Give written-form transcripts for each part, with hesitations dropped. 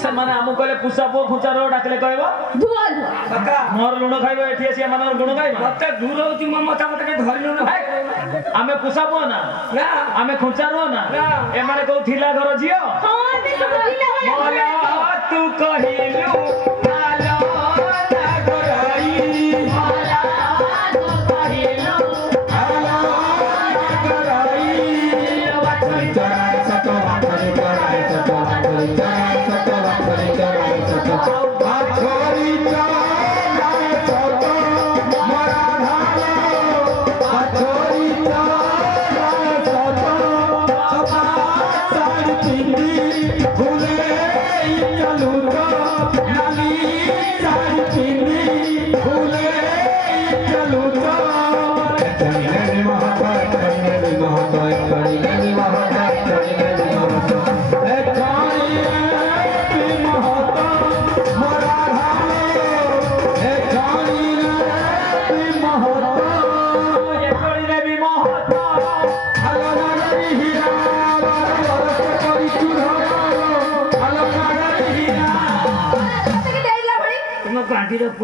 ସେମାନେ ଆମକୁ କହିଲେ ପୁଷା ପୁଅ ଖୁଞ୍ଚା ରୋ ଡାକିଲେ କହିବ ମୋର ଲୁଣ ଖାଇବ ଏଠି ଆସି ଏମାନଙ୍କର ଲୁଣ ଖାଇବ ମତେ ଦୂର ହଉଛି ମୋ ମତା ମତେ ଧରି ଲୁଣ ଆମେ ପୁଷା ପୁଅ ନା ଆମେ ଖୁଞ୍ଚା ରୁହ ନା ଏମାନେ କୋଉ ଥିଲା ଘର ଝିଅ ତୁ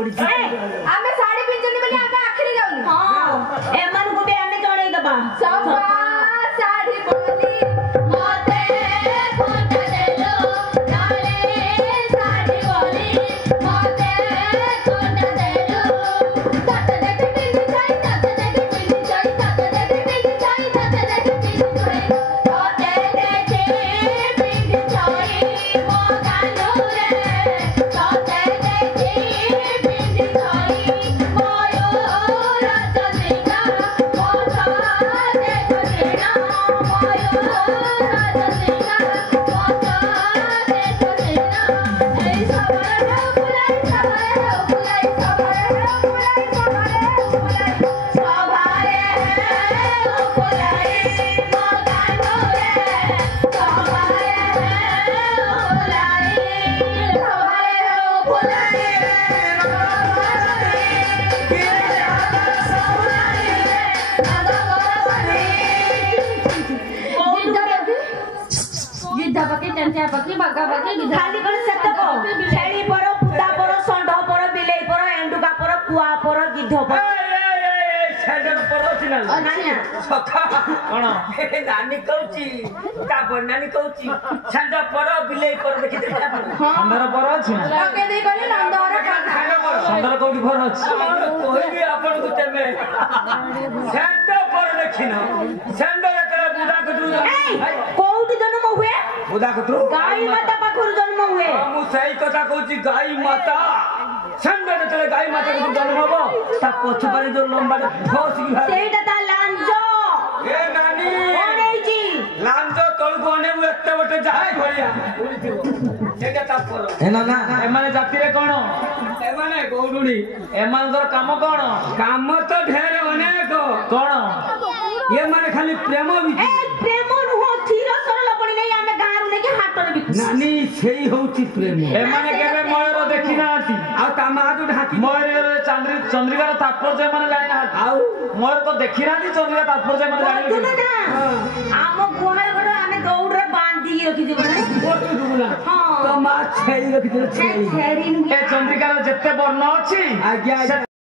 କହିଲୁ ଆମେ ଶାଢୀ ପିନ୍ଧୁଛନ୍ତି ବୋଲି ଆମେ ଆଖିରେ ଯାଉନି ଏମାନଙ୍କୁ ବି ଆମେ ଜଣେଇ ଦବା ଶାଢୀ ବୋଲି ମତେ ଖୋଟା ଦେଲୁ ନାଳେ ଶାଢୀ ବୋଲି ମତେ ଖୋଟା ଦେଲୁ ତତେ ଦେଖି ପିନ୍ଧି ଯାଇ ତତେ ଦେଖି ପିନ୍ଧି ଯାଇ ତତେ ଦେଖି ପିନ୍ଧି ଯାଇ ତତେ ଦେଖି ପିନ୍ଧି ଯାଇ ତତେ ଦେଖି ପିନ୍ଧି ଯାଇ ମୋ କାନରେ ତତେ ଦେଖି खाली कर सकते को छेड़ी पर कुत्ता पर षंढ पर बिलेई पर एंडुका पर कुआ पर गिद्ध पर छेड़ पर छिना अच्छा सखा कोन नानी कहउची ता नानी कहउची छेड़ पर बिलेई पर देखि दे सुंदर पर अछि लगे दे कहले नंदर सुंदर कोठी पर अछि कहबी आपन को तेमे छेड़ पर देखिना छेड़ एकरा बुडा कतु कोउटी जन्म हुए बुडा कतु गाई माता पाखुर जन्म हुए मु सही कथा कहउची गाई माता छेड़ तले गाई माता को जन्म हबो ता पछ पारी जो लंबा फस की सेटा ता लांजो ए नानी ओने जी लांजो तळ कोने एते बटे जाय भरिया सेटा ता पर एना ना एमाने जाति रे कोन एमाने गौडुणी एमानकर काम कोन काम तो ढेर अनेक कोन ये माने खाली प्रेम भी ए प्रेम नुह थीर सरल पड़ी नहीं आमे गारू ने के हाथ रे बिकु नानी सेही होउची प्रेम एमाने केबे मयूर देखि नाती आ तमादु ढाकी मयूर चंद्रिका तात्पर्य माने जाय ना आ मयूर तो देखि नाती चंद्रिका तात्पर्य माने जाय ना आम गुहार गड आमे गौड रे बांधी रखि देबो कोटु दुला हां तो मा छेई रखि दे छेई ए चंद्रिका रे जत्ते वर्ण अछि आज्ञा